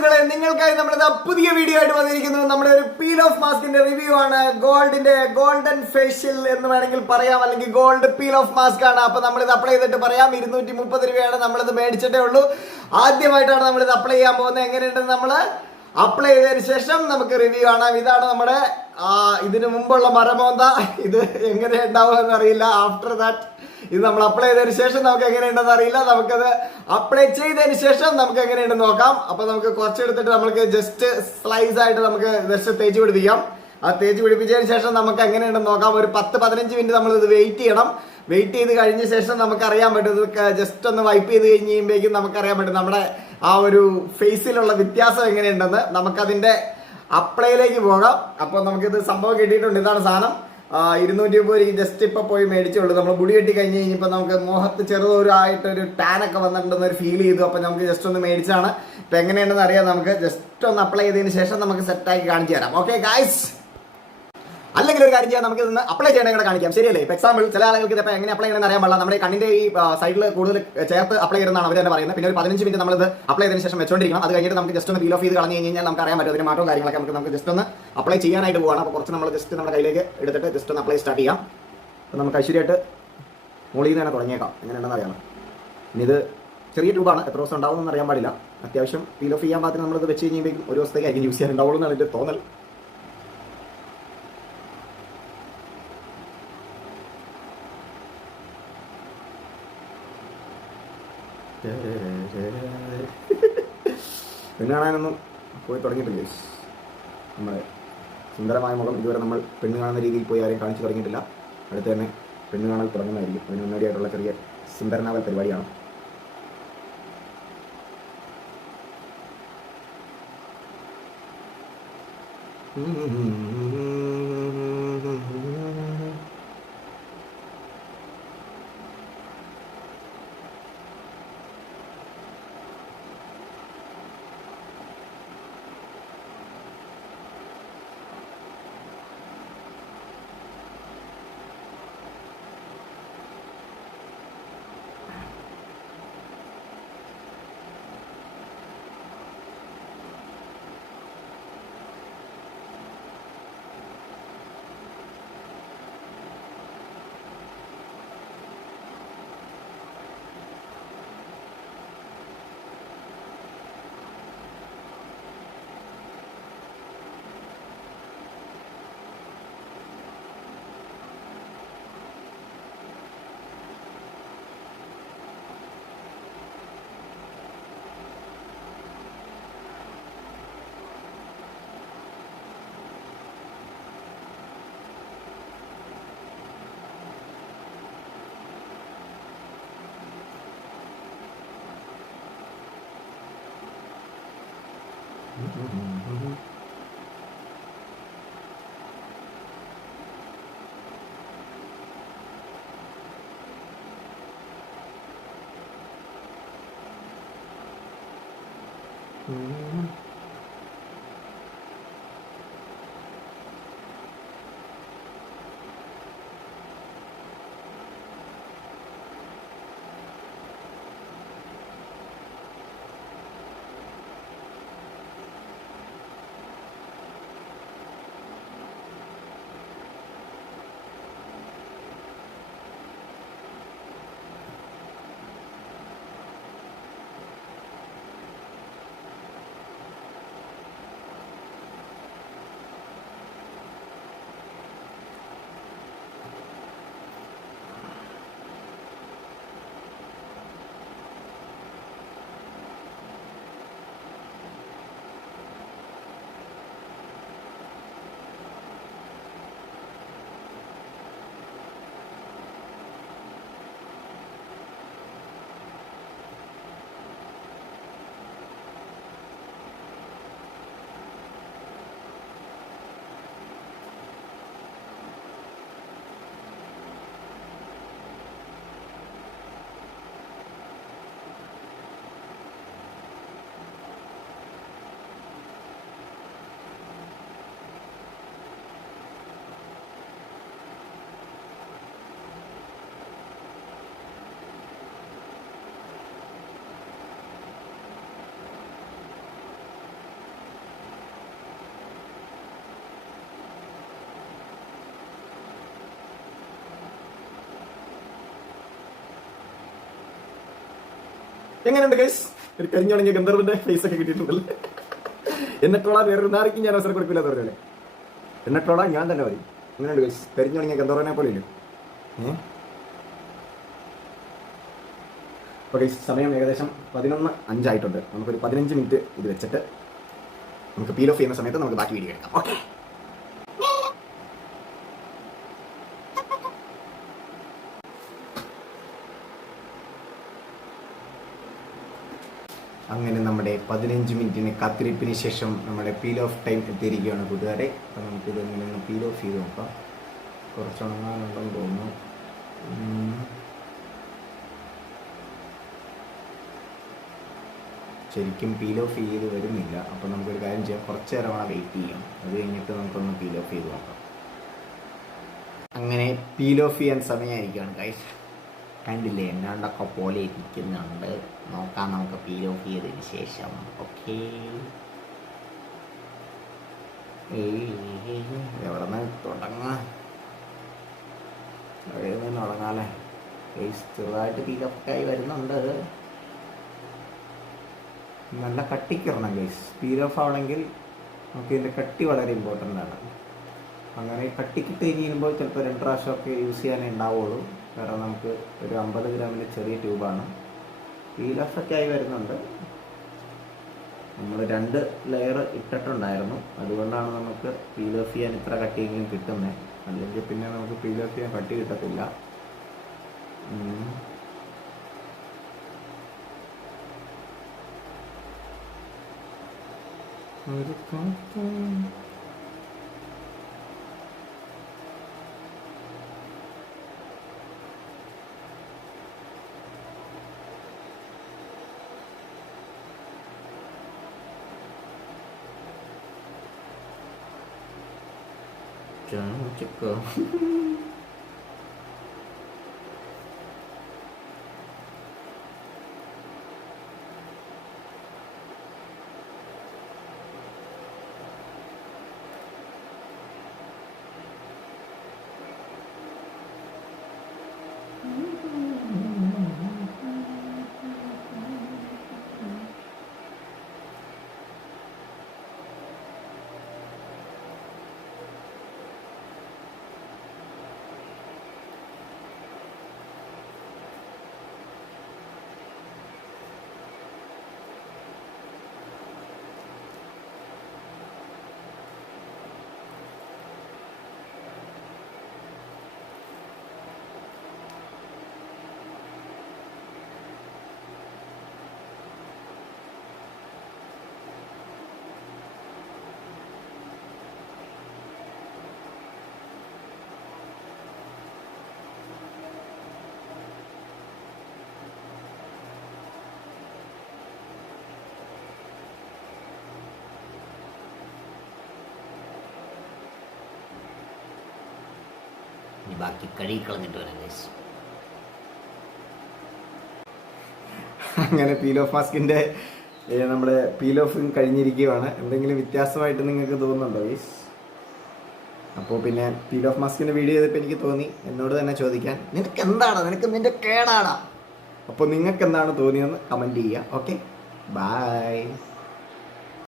സുഹൃത്തുക്കളെ, നിങ്ങൾക്കായി നമ്മളിത് പുതിയ വീഡിയോ ആയിട്ട് വന്നിരിക്കുന്നു. നമ്മുടെ ഒരു പീൽ ഓഫ് മാസ്കിന്റെ റിവ്യൂ ആണ്. ഗോൾഡിന്റെ ഗോൾഡൻ ഫേഷ്യൽ എന്ന് വേണമെങ്കിൽ പറയാം, അല്ലെങ്കിൽ ഗോൾഡ് പീൽ ഓഫ് മാസ്ക് ആണ്. അപ്പൊ നമ്മളിത് അപ്ലൈ ചെയ്തിട്ട് പറയാം. 230 രൂപയാണ് നമ്മളിത് മേടിച്ചിട്ടേ ഉള്ളൂ. ആദ്യമായിട്ടാണ് നമ്മളിത് അപ്ലൈ ചെയ്യാൻ പോകുന്നത്. എങ്ങനെയുണ്ടെന്ന് നമ്മൾ അപ്ലൈ ചെയ്തതിന് ശേഷം നമുക്ക് റിവ്യൂ കാണാം. ഇതാണ് നമ്മുടെ ഇതിനു മുമ്പുള്ള മരമോന്ത. ഇത് എങ്ങനെ ഉണ്ടാവും എന്നറിയില്ല. ആഫ്റ്റർ ദാറ്റ് ഇത് നമ്മൾ അപ്ലൈ ചെയ്തതിന് ശേഷം നമുക്ക് എങ്ങനെയുണ്ടെന്ന് അറിയില്ല. നമുക്കത് അപ്ലൈ ചെയ്തതിന് ശേഷം നമുക്ക് എങ്ങനെയുണ്ടെന്ന് നോക്കാം. അപ്പൊ നമുക്ക് കുറച്ചെടുത്തിട്ട് നമുക്ക് ജസ്റ്റ് സ്ലൈസ് ആയിട്ട് നമുക്ക് ജസ്റ്റ് തേച്ച് പിടിപ്പിക്കാം. ആ തേച്ച് പിടിപ്പിച്ചതിന് ശേഷം നമുക്ക് എങ്ങനെയുണ്ടെന്ന് നോക്കാം. ഒരു 10-15 മിനിറ്റ് നമ്മൾ ഇത് വെയിറ്റ് ചെയ്യണം. വെയിറ്റ് ചെയ്ത് കഴിഞ്ഞ ശേഷം നമുക്ക് അറിയാൻ പറ്റും. ഇത് ജസ്റ്റ് ഒന്ന് വൈപ്പ് ചെയ്ത് കഴിഞ്ഞ് കഴിയുമ്പോഴേക്കും നമുക്കറിയാൻ പറ്റും നമ്മുടെ ആ ഒരു ഫേസിലുള്ള വ്യത്യാസം എങ്ങനെയുണ്ടെന്ന്. നമുക്കതിന്റെ അപ്ലൈയിലേക്ക് പോകാം. അപ്പൊ നമുക്കിത് സംഭവം കിട്ടിയിട്ടുണ്ട്. ഇതാണ് സാധനം. 230 രൂപ ജസ്റ്റ് ഇപ്പൊ പോയി മേടിച്ചുള്ളൂ. നമ്മൾ മുടി കെട്ടി കഴിഞ്ഞ് കഴിഞ്ഞപ്പോൾ നമുക്ക് മുഖത്ത് ചെറുതൊരായിട്ടൊരു ടാൻ ഒക്കെ വന്നിട്ടുണ്ടെന്ന് ഒരു ഫീൽ ചെയ്തു. അപ്പൊ നമുക്ക് ജസ്റ്റ് ഒന്ന് മേടിച്ചാണ്. ഇപ്പൊ എങ്ങനെയുണ്ടെന്ന് അറിയാം. നമുക്ക് ജസ്റ്റ് ഒന്ന് അപ്ലൈ ചെയ്തതിന് ശേഷം നമുക്ക് സെറ്റാക്കി കാണിച്ചു തരാം. ഓക്കെ ഗൈസ്, അല്ലെങ്കിൽ ഒരു കാര്യം ചെയ്യാം, നമുക്ക് ഇന്ന് അപ്ലൈ ചെയ്യണേ കൂടെ കാണിക്കാം. ശരിയല്ലേ? ഇപ്പൊ എക്സാമ്പിൾ ചില ആളുകൾക്ക് ഇപ്പൊ എങ്ങനെ അപ്ലൈ ചെയ്യണമെന്ന് അറിയാൻ പാടില്ല. നമ്മുടെ കണ്ണിന്റെ ഈ സൈഡിൽ കൂടുതൽ ചേർത്ത് അപ്ലൈ ചെയ്യുന്നതാണ് അവർ തന്നെ പറയുന്നത്. പിന്നെ ഒരു 15 മിനിറ്റ് നമ്മളിത് അപ്ലൈ ചെയ്തതിന് ശേഷം വെച്ചോണ്ടിരിക്കണം. അത് കഴിഞ്ഞിട്ട് നമുക്ക് ജസ്റ്റ് ഒന്ന് പീൽ ഓഫ് ചെയ്ത് കളഞ്ഞു കഴിഞ്ഞാൽ നമുക്ക് അറിയാൻ പറ്റും അതിന് മാറ്റവും കാര്യങ്ങളൊക്കെ. നമുക്ക് ജസ്റ്റ് ഒന്ന് അപ്ലൈ ചെയ്യാനായിട്ട് പോകണം. അപ്പോൾ കുറച്ച് നമ്മൾ ജസ്റ്റ് നമ്മുടെ കയ്യിലേക്ക് എടുത്തിട്ട് ജസ്റ്റ് ഒന്ന് അപ്ലൈ സ്റ്റാർട്ട് ചെയ്യാം. അപ്പോൾ നമുക്ക് ഐശ്വര്യമായിട്ട് മുകളിൽ നിന്ന് തന്നെ തുടങ്ങിയേക്കാം. എങ്ങനെയുണ്ടെന്ന് അറിയാം. ഇനി ഇത് ചെറിയ ട്യൂബാണ്, എത്ര ദിവസം ഉണ്ടാവുമെന്ന് അറിയാൻ പാടില്ല. അത്യാവശ്യം പീൽ ഓഫ് ചെയ്യാൻ പാകത്തിന് നമ്മളിത് വെച്ച് കഴിയുമ്പോഴേക്കും ഒരു ദിവസത്തേക്ക് ആയിരിക്കും യൂസ് ചെയ്യാൻ ഉണ്ടാവുള്ളൂ എന്നാണ് എൻ്റെ തോന്നൽ. പെണ്ണ് കാണാനൊന്നും പോയി തുടങ്ങിയിട്ടില്ല. നമ്മുടെ സുന്ദരമായ മുഖം ഇതുവരെ നമ്മൾ പെണ്ണ് കാണുന്ന രീതിയിൽ പോയി ആരെയും കാണിച്ചു തുടങ്ങിയിട്ടില്ല. അടുത്ത് തന്നെ പെണ്ണ് കാണാൻ തുടങ്ങുന്നതായിരിക്കും. അതിന് മുന്നോടിയായിട്ടുള്ള ചെറിയ സുന്ദരനാവൽ പരിപാടിയാണ്. എങ്ങനെയുണ്ട് ഗൈസ്? ഒരു കരിഞ്ഞുണങ്ങിയ ഗന്ധർവന്റെ ഫേസ് ഒക്കെ കിട്ടിയിട്ടുണ്ടല്ലേ. എന്നിട്ടുള്ള വേറൊരു നാറിക്ക് ഞാൻ അവസരം കൊടുക്കില്ല എന്ന് പറഞ്ഞാൽ എന്നിട്ടുള്ള ഞാൻ തന്നെ പറയും. എങ്ങനെയുണ്ട് ഗൈസ്? കരിഞ്ഞുണങ്ങിയ ഗന്ധർവനെ പോലെ ഇല്ല. അപ്പോൾ ഗൈസ് സമയം ഏകദേശം 11:05 നമുക്കൊരു 15 മിനിറ്റ് ഇത് വെച്ചിട്ട് നമുക്ക് പീൽ ഓഫ് ചെയ്യുന്ന സമയത്ത് നമുക്ക് ബാക്കി വീഡിയോ എടുക്കാം. ഓക്കെ, അങ്ങനെ നമ്മുടെ 15 മിനിറ്റിന് കാത്തിരിപ്പിന് ശേഷം നമ്മുടെ പീൽ ഓഫ് ടൈം എത്തിയിരിക്കുകയാണ് കൂട്ടുകാരെ. അപ്പോൾ നമുക്കിത് ഇങ്ങനെ ഒന്ന് പീൽ ഓഫ് ചെയ്ത് നോക്കാം. കുറച്ചുണങ്ങാനുണ്ടെന്ന് തോന്നുന്നു. ശരിക്കും പീൽ ഓഫ് ചെയ്ത് വരുന്നില്ല. അപ്പോൾ നമുക്കൊരു കാര്യം ചെയ്യാം, കുറച്ച് നേരം വെയിറ്റ് ചെയ്യാം. അത് കഴിഞ്ഞിട്ട് നമുക്കൊന്ന് പീൽ ഓഫ് ചെയ്ത് നോക്കാം. അങ്ങനെ പീൽ ഓഫ് ചെയ്യാൻ സമയമായിരിക്കുകയാണ് ഗൈസ്. കണ്ടില്ലേ, എന്നാണ്ടൊക്കെ പോലെ ഇരിക്കുന്നുണ്ട്. നോക്കാം നമുക്ക് പീൽ ഓഫ് ചെയ്തതിന് ശേഷം. ഓക്കെ, എവിടെ നിന്ന് തുടങ്ങാം? എവിടെ നിന്ന് തുടങ്ങാല്ലേ ഗൈസ്? ചെറുതായിട്ട് പീൽ ഓഫ് ആയി വരുന്നുണ്ട്. നല്ല കട്ടിക്കിടണം ഗൈസ്. പീൽ ഓഫ് ആവണമെങ്കിൽ നമുക്ക് ഇതിൻ്റെ കട്ടി വളരെ ഇമ്പോർട്ടൻ്റ് ആണ്. അങ്ങനെ കട്ടിക്കിട്ട് കഴിയുമ്പോൾ ചിലപ്പോൾ 2 പ്രാവശ്യമൊക്കെ യൂസ് ചെയ്യാനേ ഉണ്ടാവുള്ളൂ. കാരണം നമുക്ക് ഒരു 50 ഗ്രാമിൻ്റെ ചെറിയ ട്യൂബാണ്. പീൽ ഓഫ് ഒക്കെ ആയി വരുന്നുണ്ട്. നമ്മൾ 2 ലെയർ ഇട്ടിട്ടുണ്ടായിരുന്നു, അതുകൊണ്ടാണ് നമുക്ക് പീൽ ഓഫ് ചെയ്യാൻ ഇത്ര കട്ടിയെങ്കിലും കിട്ടുന്നത്. അല്ലെങ്കിൽ പിന്നെ നമുക്ക് പീൽ ഓഫ് ചെയ്യാൻ കട്ടി കിട്ടത്തില്ല. ഒരു Chico. ബാക്കി കഴുകി കളഞ്ഞിട്ട് വരാം ഗൈസ്. അങ്ങനെ പീൽ ഓഫ് മാസ്കിൻ്റെ നമ്മുടെ പീൽ ഓഫ് കഴിഞ്ഞിരിക്കുകയാണ്. എന്തെങ്കിലും വ്യത്യാസമായിട്ട് നിങ്ങൾക്ക് തോന്നുന്നുണ്ടോ ഗൈസ്? അപ്പോൾ പിന്നെ പീൽ ഓഫ് മാസ്കിൻ്റെ വീഡിയോ ചെയ്തപ്പോൾ എനിക്ക് തോന്നി എന്നോട് തന്നെ ചോദിക്കാൻ, നിനക്ക് എന്താണ്, നിനക്ക് നിൻ്റെ കേടാണ്. അപ്പോൾ നിങ്ങൾക്ക് എന്താണ് തോന്നിയെന്ന് കമൻറ്റ് ചെയ്യുക. Okay, by.